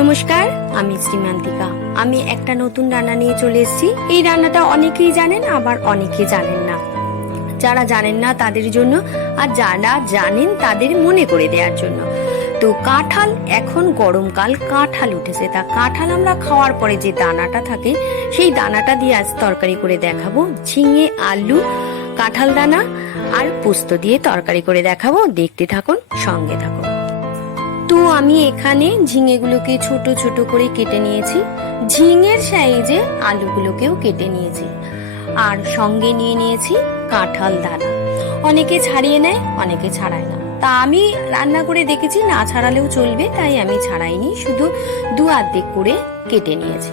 নমস্কার, আমি শ্রীমান্তিকা। আমি একটা নতুন রান্না নিয়ে চলে এসেছি। এই রান্নাটা অনেকেই জানেন, আবার অনেকে জানেন না। যারা জানেন না তাদের জন্য, আর যারা জানেন তাদের মনে করে দেওয়ার জন্য। তো কাঁঠাল, এখন গরমকাল, কাঁঠাল উঠেছে। তা কাঁঠাল আমরা খাওয়ার পরে যে দানাটা থাকে, সেই দানাটা দিয়ে আজ তরকারি করে দেখাবো। ঝিঙে, আলু, কাঁঠাল দানা আর পোস্ত দিয়ে তরকারি করে দেখাবো। দেখতে থাকুন, সঙ্গে থাকুন। তো আমি এখানে ঝিঙেগুলোকে ছোট ছোট করে কেটে নিয়েছি, ঝিঙের সাইজে আলুগুলোকেও কেটে নিয়েছি, আর সঙ্গে নিয়ে নিয়েছি কাঁঠাল দানা। অনেকে ছাড়িয়ে নেয়, অনেকে ছাড়ায় না। তা আমি রান্না করে দেখেছি না ছাড়ালেও চলবে, তাই আমি ছাড়াইনি, শুধু দু অর্ধেক করে কেটে নিয়েছি।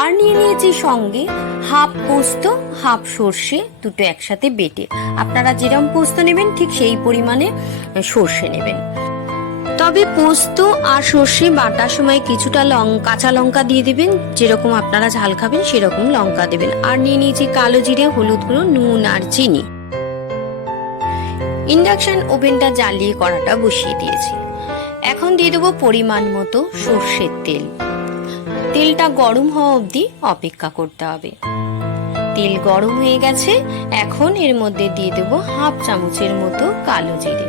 আর নিয়ে নিয়েছি সঙ্গে হাফ পোস্ত, হাফ সর্ষে, দুটো একসাথে বেটে। আপনারা যেরকম পোস্ত নেবেন ঠিক সেই পরিমাণে সর্ষে নেবেন। তবে পোস্ত আর সর্ষে বাটার সময় কিছুটা কাঁচা লঙ্কা দিয়ে দেবেন, যেরকম আপনারা ঝাল খাবেন সেরকম লঙ্কা দেবেন। আর নিয়ে নিয়েছি কালো জিরে, হলুদ গুঁড়ো, নুন আর চিনি। ইন্ডাকশন ওভেনটা জ্বালিয়ে কড়াটা বসিয়ে দিয়েছি। এখন দিয়ে দেবো পরিমাণ মতো সর্ষের তেল। তেলটা গরম হওয়া অবধি অপেক্ষা করতে হবে। তেল গরম হয়ে গেছে, এখন এর মধ্যে দিয়ে দেবো হাফ চামচের মতো কালো জিরে।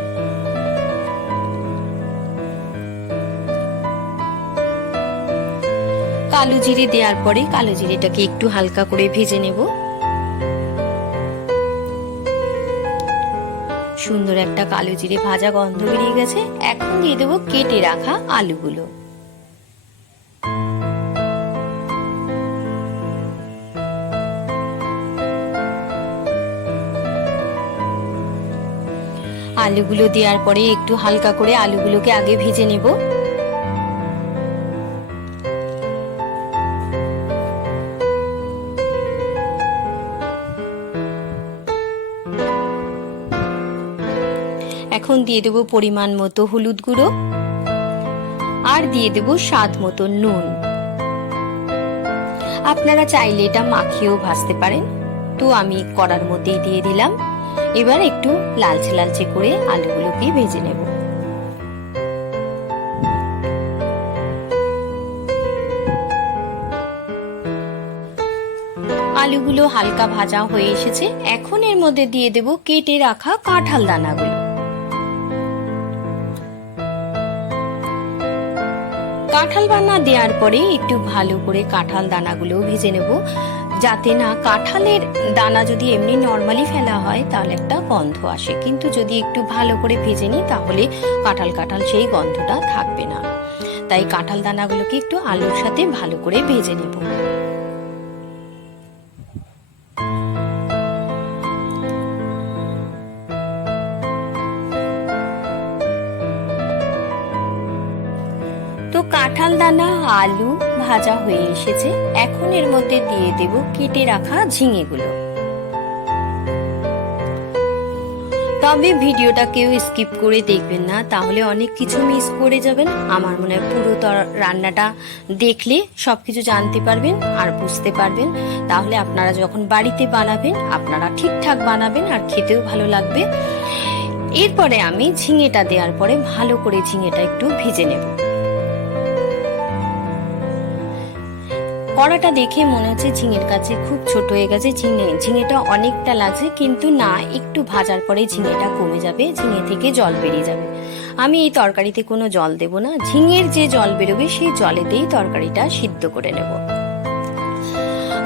কালো জিরে দেওয়ার পরে কালো জিরেটাকে একটু হালকা করে ভেজে নেব। সুন্দর একটা কালো জিরে ভাজা গন্ধ বেরিয়ে গেছে। এখন দিয়ে দেবো কেটে রাখা আলুগুলো। আলুগুলো দেওয়ার পরে একটু হালকা করে আলুগুলোকে আগে ভেজে নেব। এখন দিয়ে দেবো পরিমাণ মতো হলুদ গুঁড়ো, আর দিয়ে দেবো স্বাদ মতো নুন। আপনারা চাইলে এটা মাখিয়েও ভাজতে পারেন, তো আমি কড়ার মধ্যেই দিয়ে দিলাম। এবার একটু লালচে লালচে করে আলুগুলোকে ভেজে নেব। আলুগুলো হালকা ভাজা হয়ে এসেছে, এখন এর মধ্যে দিয়ে দেব কেটে রাখা কাঁঠাল দানাগুলো। কাঁঠাল দানা দেওয়ার পরে একটু ভালো করে কাঁঠাল দানাগুলো ভেজে নেব, যাতে না কাঁঠালের দানা যদি এমনি নর্মালি ফেলা হয় তাহলে একটা গন্ধ আসে, কিন্তু যদি একটু ভালো করে ভেজে নিই তাহলে কাঁঠাল কাঁঠাল সেই গন্ধটা থাকবে না। তাই কাঁঠাল দানাগুলোকে একটু আলুর সাথে ভালো করে ভেজে নেব। তো কাঁঠাল দানা, আলু ভাজা হয়ে এসেছে, এখন এর মধ্যে দিয়ে দেব কেটে রাখা ঝিঙেগুলো। তবে ভিডিওটা কেউ স্কিপ করে দেখবেন না, তাহলে অনেক কিছু মিস করে যাবেন। আমার মনে হয় পুরো রান্নাটা দেখলে সবকিছু জানতে পারবেন আর বুঝতে পারবেন। তাহলে আপনারা যখন বাড়িতে বানাবেন আপনারা ঠিকঠাক বানাবেন, আর খেতেও ভালো লাগবে। এরপরে আমি ঝিঙেটা দেওয়ার পরে ভালো করে ঝিঙেটা একটু ভেজে নেব। কড়াটা দেখে মনে হচ্ছে ঝিঙের কাছে খুব ছোট হয়ে গেছে, ঝিঙেটা অনেকটা লাগছে, কিন্তু না, একটু ভাজার পরে ঝিঙেটা কমে যাবে, ঝিঙে থেকে জল বেরিয়ে যাবে। আমি এই তরকারিতে কোনো জল দেব না, ঝিঙের যে জল বেরোবে সেই জলেতেই তরকারিটা সিদ্ধ করে নেব।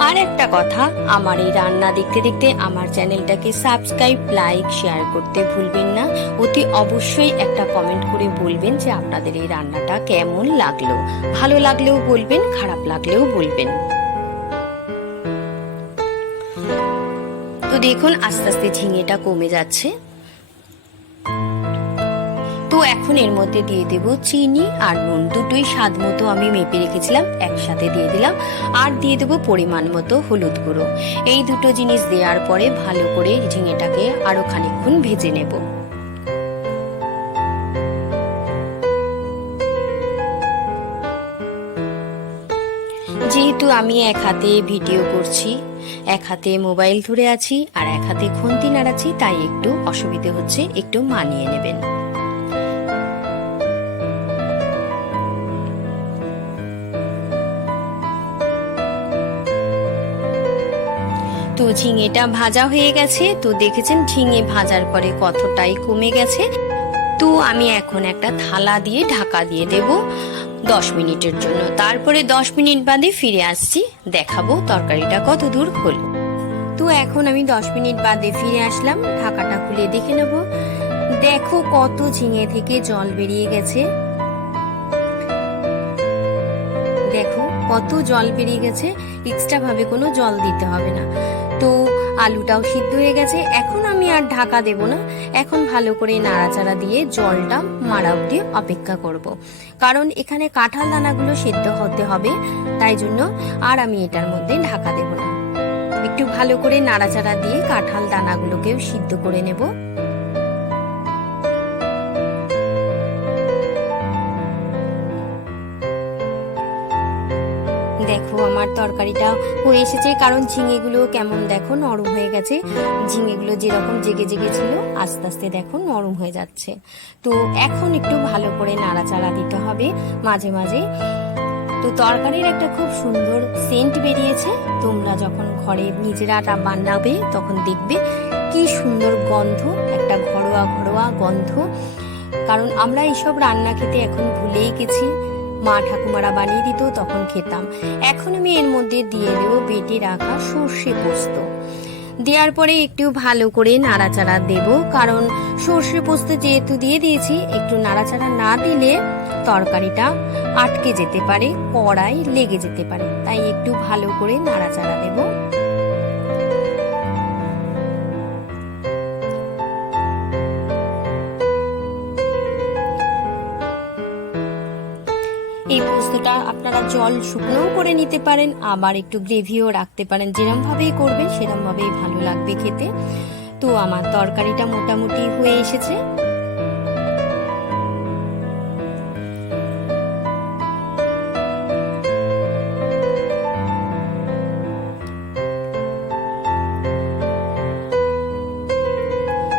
আর একটা কথা, আমার এই রান্না দেখতে দেখতে আমার চ্যানেলটাকে সাবস্ক্রাইব, লাইক, শেয়ার করতে ভুলবেন না। অতি অবশ্যই একটা কমেন্ট করে বলবেন যে আপনাদের এই রান্নাটা কেমন লাগলো। ভালো লাগলেও বলবেন, খারাপ লাগলেও বলবেন। তো দেখুন আস্তে আস্তে ঝিঙেটা কমে যাচ্ছে। তো এখন এর মধ্যে দিয়ে দেব চিনি আর নুন, দুটোই স্বাদ মতো আমি মেপে রেখেছিলাম, একসাথে দিয়ে দিলাম। আর দিয়ে দেব পরিমাণ মতো হলুদ গুঁড়ো। এই দুটো জিনিস দেওয়ার পরে ভালো করে ঝিঙেটাকে আরো খানিকক্ষণ ভেজে নেব। যেহেতু আমি এক হাতে ভিডিও করছি, এক হাতে মোবাইল ধরে আছি আর এক হাতে খুন্তি নাড়াচ্ছি, তাই একটু অসুবিধে হচ্ছে, একটু মানিয়ে নেবেন। তো ঝিঙেটা ভাজা হয়ে গেছে। তো দেখেছেন ঝিঙে ভাজার পরে কতটাই কমে গেছে। তো আমি এখন একটা থালা দিয়ে ঢাকা দিয়ে দেব 10 মিনিটের জন্য। তারপরে 10 মিনিট বাদে ফিরে আসছি, দেখাবো তরকারিটা কত দূর হলো। তো এখন আমি 10 মিনিট বাদে ফিরে আসলাম, ঢাকাটা খুলে দেখে নেব। দেখো কত ঝিঙে থেকে জল বেরিয়ে গেছে, দেখো কত জল বেরিয়ে গেছে, এক্সট্রা ভাবে কোনো জল দিতে হবে না। তো আলুটাও সিদ্ধ হয়ে গেছে। এখন আমি আর ঢাকা দেব না, এখন ভালো করে নাড়াচাড়া দিয়ে জলটা মারা অবধি অপেক্ষা করব। কারণ এখানে কাঁঠাল দানাগুলো সিদ্ধ হতে হবে, তাই জন্য আর আমি এটার মধ্যে ঢাকা দেব না। একটু ভালো করে নাড়াচাড়া দিয়ে কাঁঠাল দানাগুলোকেও সিদ্ধ করে নেব। দেখো আমার তরকারিটা হয়ে এসেছে, কারণ ঝিঙেগুলো কেমন দেখো নরম হয়ে গেছে। ঝিঙেগুলো যেরকম জেগে জেগে ছিল আস্তে আস্তে দেখো নরম হয়ে যাচ্ছে। তো এখন একটু ভালো করে নাড়াচাড়া দিতে হবে মাঝে মাঝে। তো তরকারির একটা খুব সুন্দর সেন্ট বেরিয়েছে। তোমরা যখন ঘরে নিজেরা বানাবে তখন দেখবে কি সুন্দর গন্ধ, একটা ঘরোয়া ঘরোয়া গন্ধ। কারণ আমরা এইসব রান্না খেতে এখন ভুলেই গেছি, মা ঠাকুমারা বানিয়ে দিত তখন খেতাম। এখন আমি এর মধ্যে দিয়ে দেব বেটে রাখা সর্ষে পোস্ত। দেওয়ার পরে একটু ভালো করে নাড়াচাড়া দেব, কারণ সর্ষে পোস্ত যেহেতু দিয়ে দিয়েছি, একটু নাড়াচাড়া না দিলে তরকারিটা আটকে যেতে পারে, কড়াই লেগে যেতে পারে, তাই একটু ভালো করে নাড়াচাড়া দেব। এই পোস্তটা আপনারা জল শুকনোও করে নিতে পারেন, আবার একটু গ্রেভিও রাখতে পারেন। যেরকম ভাবেই করবেন সেরকম ভাবেই ভালো লাগবে খেতে। তো আমার তরকারিটা মোটামুটি হয়ে এসেছে।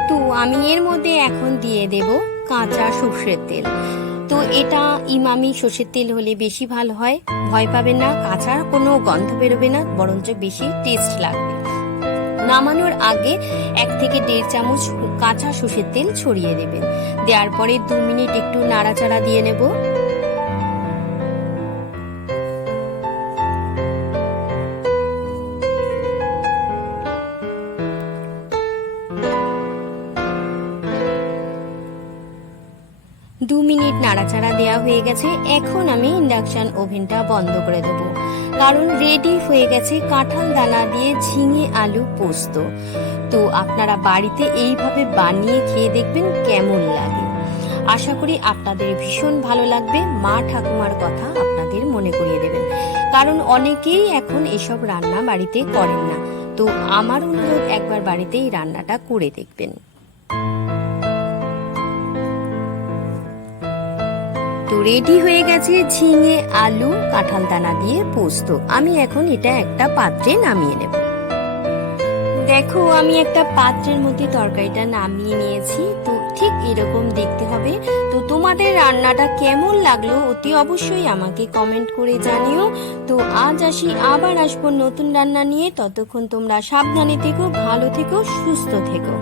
তো আমি এর মধ্যে এখন দিয়ে দেব কাঁচা সর্ষের তেল। তো এটা ইমামি সর্ষের তেল হলে বেশি ভালো হয়, ভয় পাবেন না, কাঁচা কোনো গন্ধ বেরোবে না, বরঞ্চ বেশি টেস্ট লাগবে। নামানোর আগে 1 থেকে 1.5 চামচ কাঁচা সর্ষের তেল ছড়িয়ে দেবেন। দেওয়ার পরে 2 মিনিট একটু নাড়াচাড়া দিয়ে নেব। দু মিনিট নাড়াচাড়া দেওয়া হয়ে গেছে। এখন আমি ইন্ডাকশন ওভেনটা বন্ধ করে দেবো, কারণ রেডি হয়ে গেছে কাঁঠাল দানা দিয়ে ঝিঙে আলু পোস্ত। তো আপনারা বাড়িতে এইভাবে বানিয়ে খেয়ে দেখবেন কেমন লাগে। আশা করি আপনাদের ভীষণ ভালো লাগবে, মা ঠাকুমার কথা আপনাদের মনে করিয়ে দেবেন, কারণ অনেকেই এখন এসব রান্না বাড়িতে করেন না। তো আমার অনুরোধ, একবার বাড়িতে এই রান্নাটা করে দেখবেন। তো রেডি হয়ে গেছে ঝিঙে আলু কাঁঠাল দানা দিয়ে পোস্ত। আমি এখন এটা একটা পাত্রে নামিয়ে নেব। দেখো আমি একটা পাত্রের মধ্যে তরকারিটা নামিয়ে নিয়েছি। তো ঠিক এরকম দেখতে হবে। তো তোমাদের রান্নাটা কেমন লাগলো অতি অবশ্যই আমাকে কমেন্ট করে জানিও। তো আজ আসি, আবার আসবো নতুন রান্না নিয়ে। ততক্ষণ তোমরা সাবধানে থেকো, ভালো থেকো, সুস্থ থেকো।